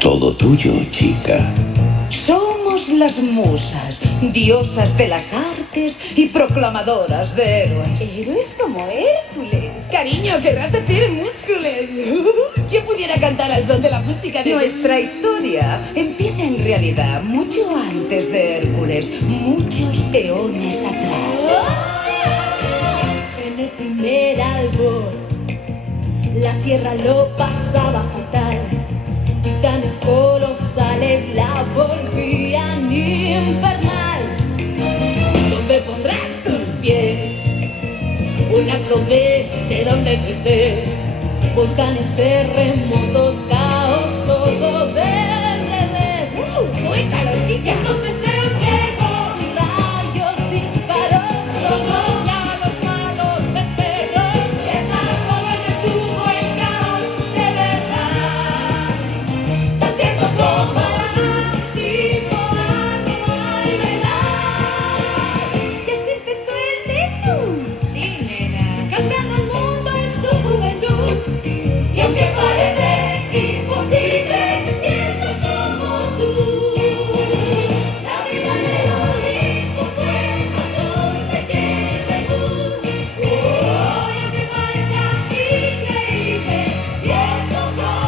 Todo tuyo, chica. Somos las musas, diosas de las artes y proclamadoras de héroes. Héroes como Hércules. Cariño, querrás decir múscules. ¿Quién pudiera cantar al son de la música de Nuestra historia empieza en realidad mucho antes de Hércules, muchos eones atrás. En el primer albor, la tierra lo pasaba fatal. Titanes colosales la volvían infernal. ¿Dónde pondrás tus pies? Unas lo ves de donde tú estés. Volcanes, terremotos, caos, todo del revés. Cuéntalo, chica. Entonces Zeus llegó, rayos disparó, Ya los malos se enterró. y estaba solo y detuvo el caos de verdad. Tan tierno como tipo animal veraz. Y así empezó el menú. Sí, nena. Cambiando el mundo en su juventud. Y aunque parece imposible, siento como tú. La vida en el Olimpo fue más fuerte que el debut. Y aunque parezca increíble, siento como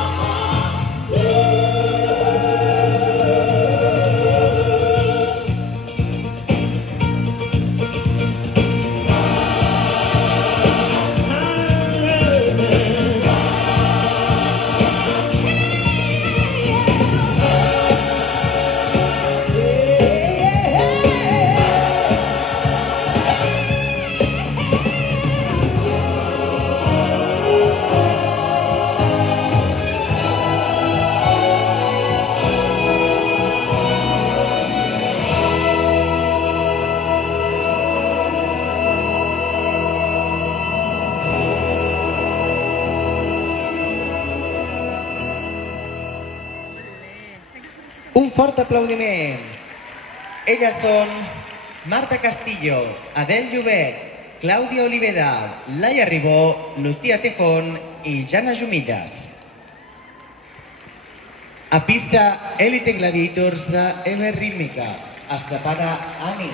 Un fort aplaudiment. Elles són Marta Castillo, Adel Llobet, Clàudia Oliveda, Laia Ribó, Lucía Tejón i Jana Jumillas. A pista Elite Gladiators de Ever Rítmica. Es prepara Ani.